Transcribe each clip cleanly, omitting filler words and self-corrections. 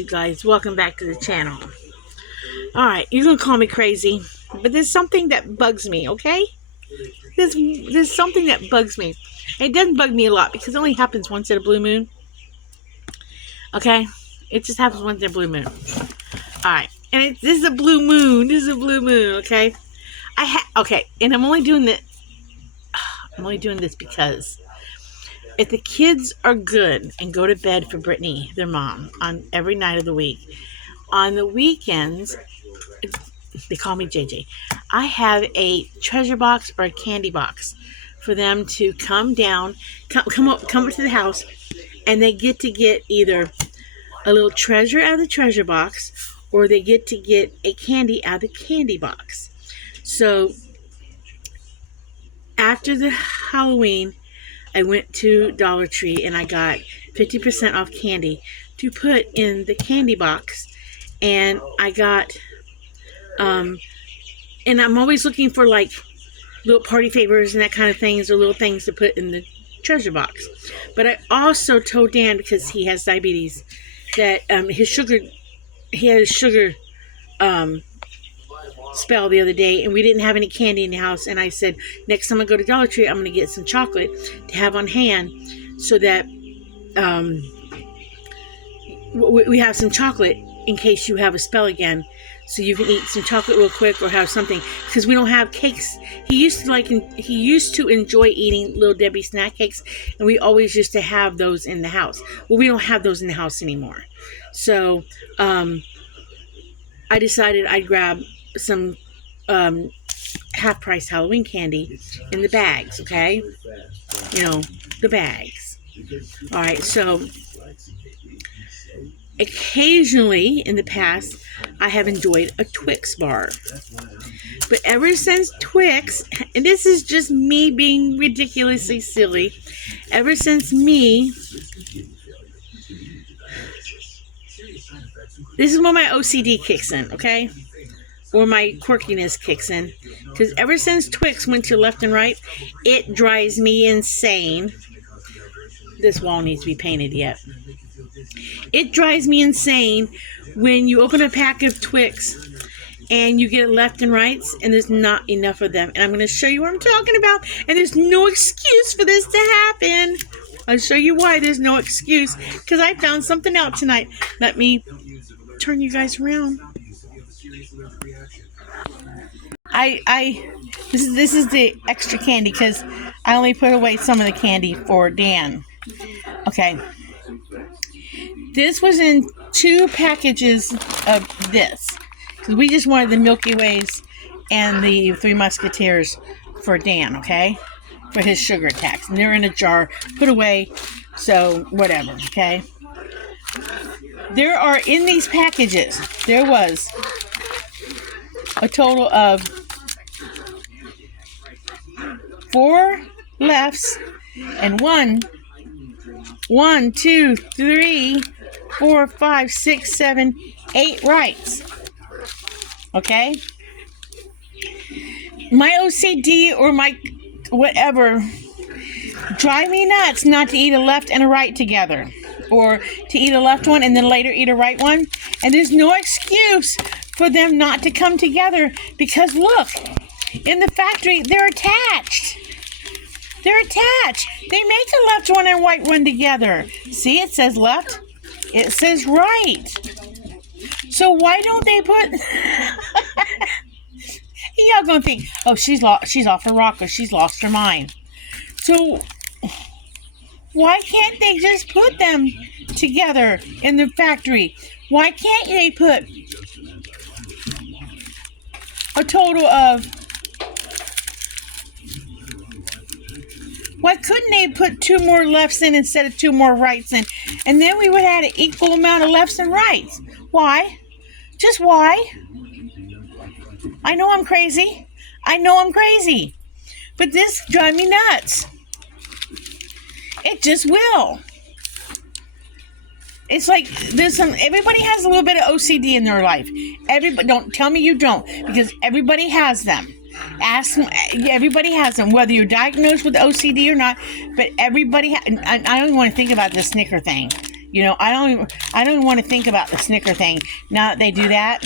you guys? Welcome back to the channel. Alright, you're gonna call me crazy, but there's something that bugs me, okay? There's something that bugs me. It doesn't bug me a lot because it only happens once in a blue moon. Okay? It just happens once in a blue moon. Alright. And this is a blue moon. This is a blue moon, okay? Okay, and I'm only doing this because if the kids are good and go to bed for Brittany, their mom, on every night of the week, on the weekends, they call me JJ, I have a treasure box or a candy box for them to come down, come up to the house, and they get to get either a little treasure out of the treasure box or they get to get a candy out of the candy box. So after the Halloween, I went to Dollar Tree and I got 50% off candy to put in the candy box. And I got, and I'm always looking for like little party favors and that kind of things, or little things to put in the treasure box. But I also told Dan, because he has diabetes, that he had a sugar spell the other day, and we didn't have any candy in the house. And I said, next time I go to Dollar Tree, I'm going to get some chocolate to have on hand so that we have some chocolate in case you have a spell again, so you can eat some chocolate real quick or have something, because we don't have cakes. He used to enjoy eating Little Debbie snack cakes, and we always used to have those in the house. Well, we don't have those in the house anymore. So I decided I'd grab some half-price Halloween candy in the bags, okay? You know, the bags. All right, so occasionally in the past, I have enjoyed a Twix bar. But ever since Twix, and this is just me being ridiculously silly, ever since this is when my OCD kicks in, okay? Or my quirkiness kicks in. Because ever since Twix went to Left and Right, it drives me insane. This wall needs to be painted yet. It drives me insane when you open a pack of Twix and you get Left and Rights and there's not enough of them. And I'm going to show you what I'm talking about. And there's no excuse for this to happen. I'll show you why there's no excuse. Because I found something out tonight. Let me turn you guys around. This is the extra candy because I only put away some of the candy for Dan. Okay. This was in 2 packages of this, because we just wanted the Milky Ways and the Three Musketeers for Dan, okay? For his sugar attacks. And they're in a jar, put away, so whatever, okay? There are, in these packages, there was a total of 4 lefts and 1, 2, 3, 4, 5, 6, 7, 8 rights. Okay? My OCD or my whatever drive me nuts not to eat a left and a right together. Or to eat a left one and then later eat a right one. And there's no excuse for them not to come together, because look, in the factory, they're attached. They're attached. They make a left one and right one together. See, it says left. It says right. So why don't they put... Y'all gonna think, oh, she's off her rocker. She's lost her mind. So why can't they just put them together in the factory? Why can't they put a total of... Why couldn't they put 2 more lefts in instead of 2 more rights in? And then we would have an equal amount of lefts and rights. Why? Just why? I know I'm crazy. But this drives me nuts. It just will. It's like everybody has a little bit of OCD in their life. Don't tell me you don't, because everybody has them. Everybody has them, whether you're diagnosed with OCD or not. But everybody, I don't even want to think about the Snicker thing. You know, I don't even want to think about the snicker thing. Now that they do that,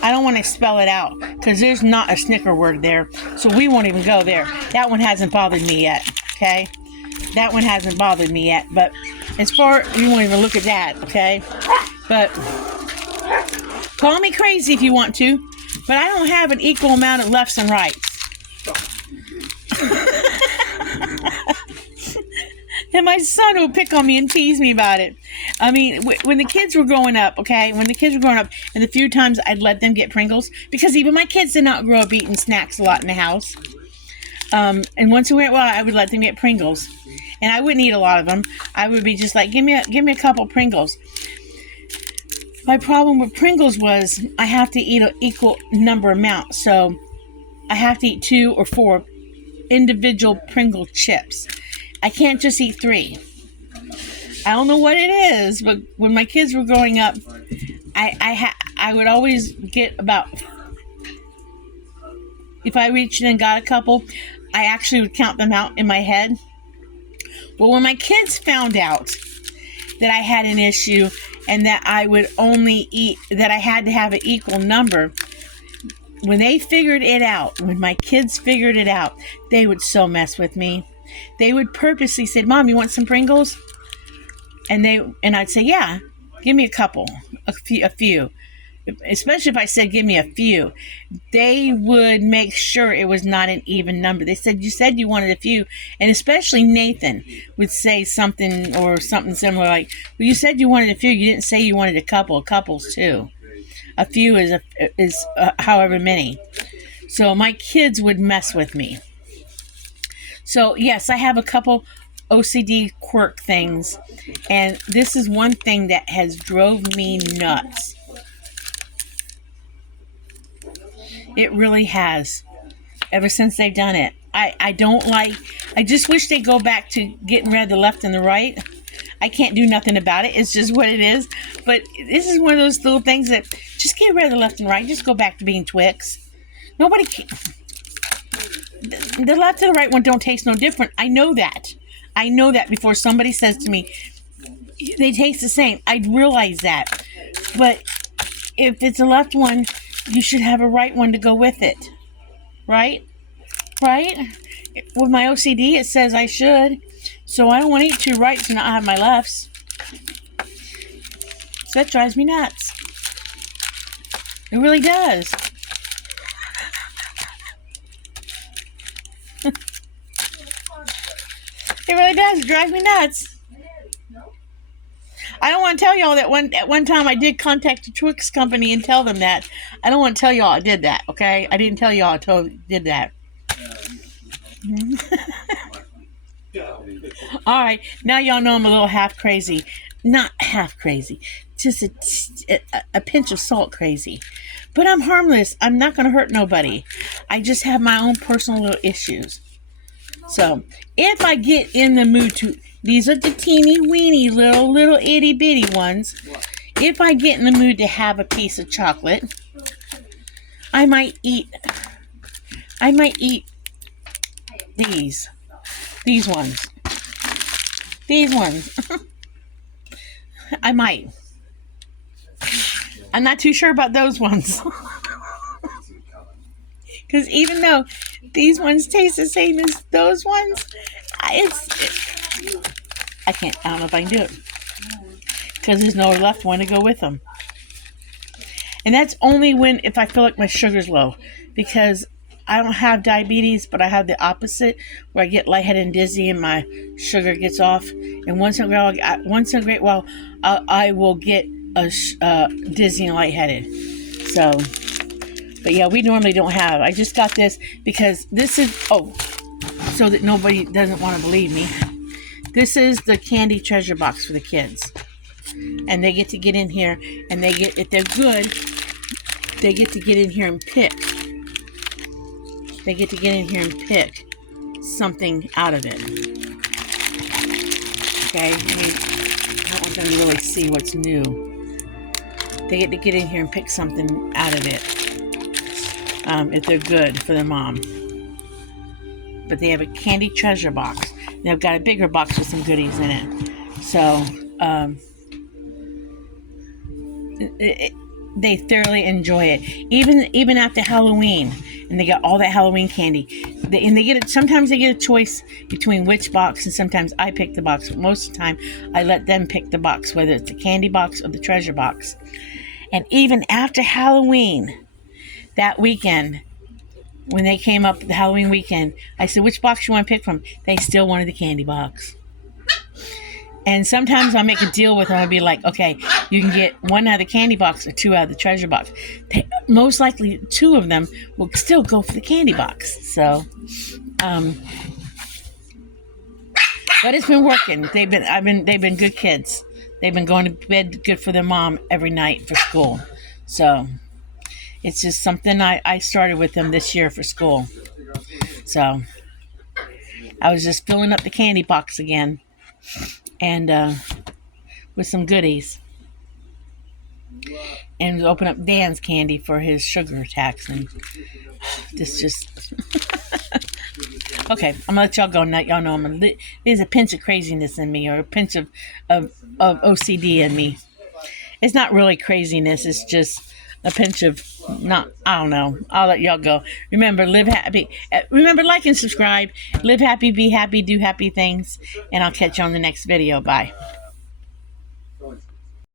I don't want to spell it out because there's not a snicker word there. So we won't even go there. That one hasn't bothered me yet. Okay? That one hasn't bothered me yet. But as far, we won't even look at that. Okay? But call me crazy if you want to. But I don't have an equal amount of lefts and rights. And my son will pick on me and tease me about it. I mean, when the kids were growing up, okay? When the kids were growing up, and the few times I'd let them get Pringles, because even my kids did not grow up eating snacks a lot in the house. And once in a while, I would let them get Pringles. And I wouldn't eat a lot of them. I would be just like, give me a couple Pringles. My problem with Pringles was I have to eat an equal number amount. So I have to eat 2 or 4 individual Pringle chips. I can't just eat 3. I don't know what it is, but when my kids were growing up, I would always get about, if I reached and got a couple, I actually would count them out in my head. Well, when my kids found out that I had an issue and that I would only eat, that I had to have an equal number, when they figured it out, when my kids figured it out, they would so mess with me. They would purposely say, Mom, you want some Pringles? And I'd say, yeah, give me a few. Especially if I said, give me a few. They would make sure it was not an even number. They said, you said you wanted a few. And especially Nathan would say something or something similar like, well, you said you wanted a few. You didn't say you wanted a couple. Couples too. A few is however many. So my kids would mess with me. So, yes, I have a couple OCD quirk things, and this is one thing that has drove me nuts. It really has, ever since they've done it. I just wish they'd go back to getting rid of the left and the right. I can't do nothing about it. It's just what it is. But this is one of those little things that just get rid of the left and right. Just go back to being Twix. Nobody can. The left and the right one don't taste no different. I know that. I know that before somebody says to me, they taste the same. I'd realize that. But if it's a left one, you should have a right one to go with it. Right? Right? With my OCD, it says I should. So I don't want to eat 2 rights and not have my lefts. So that drives me nuts. It really does. It really does. It drives me nuts. I don't want to tell y'all that at one time I did contact the Twix company and tell them that. I don't want to tell y'all I did that, okay? I didn't tell y'all I did that. All right. Now y'all know I'm a little half crazy. Not half crazy. Just a pinch of salt crazy. But I'm harmless. I'm not going to hurt nobody. I just have my own personal little issues. So, if I get in the mood to, these are the teeny weeny little itty bitty ones. If I get in the mood to have a piece of chocolate, I might eat these ones. These ones. I might. I'm not too sure about those ones. Because even though these ones taste the same as those ones, I don't know if I can do it. Because there's no left one to go with them. And that's only if I feel like my sugar's low. Because I don't have diabetes, but I have the opposite, where I get lightheaded and dizzy and my sugar gets off. And once in a great while, I will get dizzy and lightheaded. So, but yeah, we normally don't have. I just got this because this is, so that nobody doesn't want to believe me. This is the candy treasure box for the kids. And they get to get in here, and if they're good, they get to get in here and pick. They get to get in here and pick something out of it. Okay, I don't want them to really see what's new. They get to get in here and pick something out of it. If they're good for their mom. But they have a candy treasure box. They've got a bigger box with some goodies in it. So, they thoroughly enjoy it. Even after Halloween, and they get all that Halloween candy. They get it. Sometimes they get a choice between which box, and sometimes I pick the box. But most of the time, I let them pick the box, whether it's the candy box or the treasure box. And even after Halloween, that weekend, when they came up the Halloween weekend, I said, "Which box you want to pick from?" They still wanted the candy box. And sometimes I'll make a deal with them. I'll be like, okay, you can get one out of the candy box or two out of the treasure box. Most likely, two of them will still go for the candy box. So, but it's been working. They've been good kids. They've been going to bed good for their mom every night for school. So, it's just something I started with them this year for school. So, I was just filling up the candy box again. And with some goodies, and open up Dan's candy for his sugar attacks, and this just okay. I'm gonna let y'all go. Now y'all know there's a pinch of craziness in me, or a pinch of OCD in me. It's not really craziness. It's just a pinch of I don't know. I'll let y'all go. Remember, live happy. Remember, like and subscribe. Live happy, be happy, do happy things. And I'll catch you on the next video. Bye.